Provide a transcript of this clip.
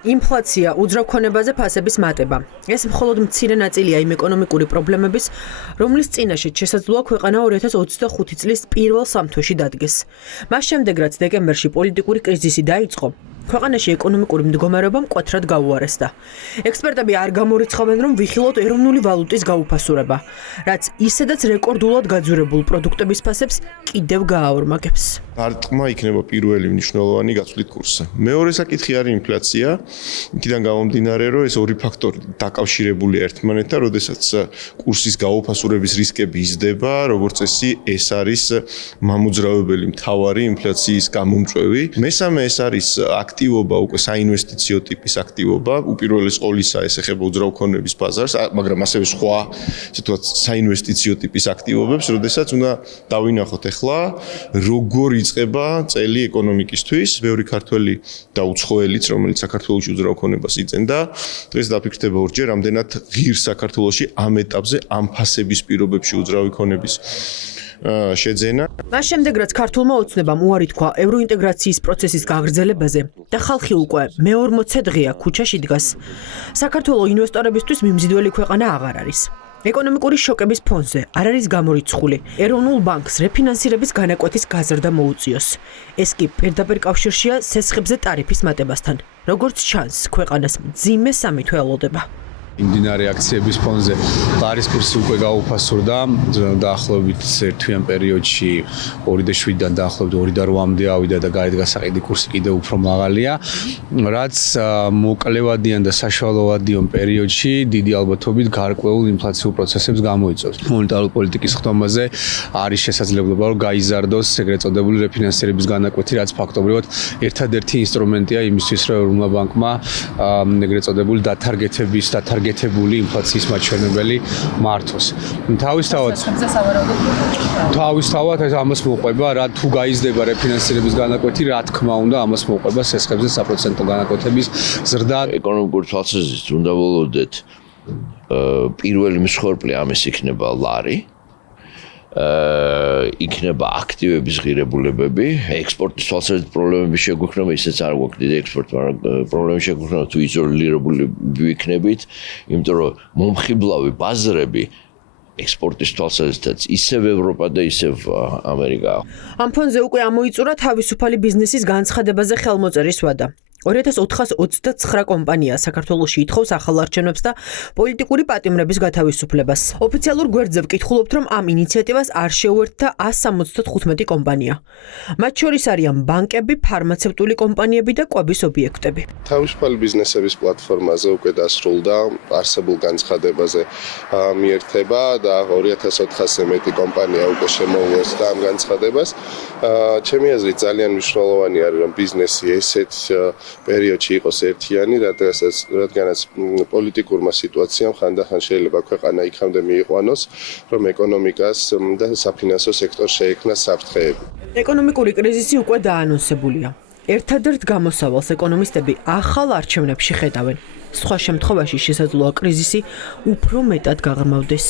ინფლაცია, უძრავქონებაზე ფასების მატება. ეს მხოლოდ მცირე ნაწილია იმ ეკონომიკური პრობლემების, რომლის წინაშეც შესაძლოა ქვეყანა 2025 წლის პირველ სამთვეში დადგეს. მას შემდეგ, რაც დეკემბერში პოლიტიკური კრიზისი დაიწყო, ქვეყანაში ეკონომიკური მდგომარეობა მკვეთრად გაუარესდა. ექსპერტები არ გამორიცხავენ, რომ ვიხილოთ ეროვნული ვალუტის გაუფასურება, რაც ისედაც რეკორდულად გაძვირებულ პროდუქტების ფასებს კიდევ გააორმაგებს. Არტყმა იქნება პირველი მნიშვნელოვანი გაცვლით კურსზე. მეორე საკითხი არის ინფლაცია. იქიდან გამომდინარე, რომ ეს ორი ფაქტორი დაკავშირებულია ერთმანეთთან, როდესაც კურსის გაუფასურების რისკები იზრდება, როგორც წესი, ეს არის მამოძრავებელი მთავარი ინფლაციის გამომწვევი. მესამე ეს არის აქტივობა, უკვე საინვესტიციო ტიპის აქტივობა, უპირველეს ყოვლისა ეს ეხება უძრავქონების ბაზარს, მაგრამ ასევე სხვა, ესე ვთქვათ, საინვესტიციო ტიპის აქტივობებს, როდესაც უნდა დავინახოთ ახლა, როგორ იწყება წელი ეკონომიკისთვის, ბევრი ქართველი და უცხოელიც, რომელიც საქართველოში უძრავქონებას იძენდა, დღეს დაფიქრდება ორჯერ, რამდენად ღირს საქართველოში ამ ეტაპზე ამ ფასების პირობებში უძრავი ქონების შეძენა. მას შემდეგ, რაც ქართულმა ოცნებამ უარი თქვა ევროინტეგრაციის პროცესის გაგრძელებაზე და ხალხი უკვე მე-40 დღეა ქუჩაში დგას, საქართველოს ინვესტორებისთვის მიმზიდველი ქვეყანა აღარ არის. ეკონომიკური შოკების ფონზე არ არის გამორიცხული ეროვნულ ბანკს რეფინანსირების განაკვეთის გაზრდა მოუწიოს. ეს კი პირდაპირ კავშირშია სესხებზე ტარიფის მატებასთან. როგორც ჩანს, ქვეყანას მძიმე სამი თვე ელოდება. იმდინარე აქციების ფონზე ლარის კურსი უკვე გაუფასურდა დაახლოებით ერთვიან პერიოდში 2.7-დან დაახლოებით 2.8-მდე ავიდა და გარეთ გასაყიდი კურსი კიდევ უფრო მაღალია, რაც მოკლევადიან და საშუალოვადიან პერიოდში დიდი ალბათობით გარკვეულ ინფლაციურ პროცესებს გამოიწვევს. მონეტარული პოლიტიკის ხდომაზე არის შესაძლებლობა, რომ გაიზარდოს ეგრეთ წოდებული რეფინანსირების განაკვეთი, რაც ფაქტობრივად ერთადერთი ინსტრუმენტია იმისთვის, რომ ევროპულ ბანკმა ეგრეთ წოდებული დათარგეთებული ინფლაციის მაჩვენებელი მართოს. თავისთავად ეს ამას მოყვება, რა თუ გაიზრდება რეფინანსირების განაკვეთი, რა თქმა უნდა, ამას მოყვება სესხებზე საპროცენტო განაკვეთების ზრდა. ეკონომიკური თვალსაზრისით უნდა ველოდეთ პირველი მსხვერპლი ამის იქნება ლარი. იქნება აქტივების ღირებულებები, ექსპორტის თვალსაზრისით პრობლემები შეგვექნება, ისეც არ გვაქვს დიდი ექსპორტი, მაგრამ პრობლემები შეგვექნება თუ იზოლირებულები ვიქნებით, იმიტომ რომ მომხიბლავი ბაზრები ექსპორტის თვალსაზრისითაც ისევ ევროპა და ისევ ამერიკა. ამ ფონზე უკვე ამოიწურა თავისუფალი ბიზნესის განცხადებაზე ხელმოწერის ვადა. 2429 კომპანია საქართველოში ითხოვს ახალ არჩევნებს და პოლიტიკური პატიმრების გათავისუფლებას. ოფიციალურ გვერდზე ვკითხულობთ, რომ ამ ინიციატივას არ შეუერთდა 175 კომპანია. მათ შორის არიან ბანკები, ფარმაცევტული კომპანიები და კვების ობიექტები. თავისუფალი ბიზნესების პლატფორმაზე უკვე დასრულდა არსებულ განცხადებაზე მიერთება და 2400-ზე მეტი კომპანია უკვე შემოუერთდა ამ განცხადებას. ჩემი აზრით ძალიან მნიშვნელოვანი არის, რომ ბიზნესი ესეთ პერიოდში იყოს ერთიანი, რადგანაც პოლიტიკურმა სიტუაციამ ხანდახან შეიძლება ქვეყანა იქამდე მიიყვანოს, რომ ეკონომიკას და საფინანსო სექტორს შეექმნა საფრთხეები. ეკონომიკური კრიზისი უკვე დაანონსებულია. ერთადერთ გამოსავალს ეკონომისტები ახალ არჩევნებში ხედავენ. სხვა შემთხვევაში შესაძლოა კრიზისი უფრო მეტად გაღრმავდეს.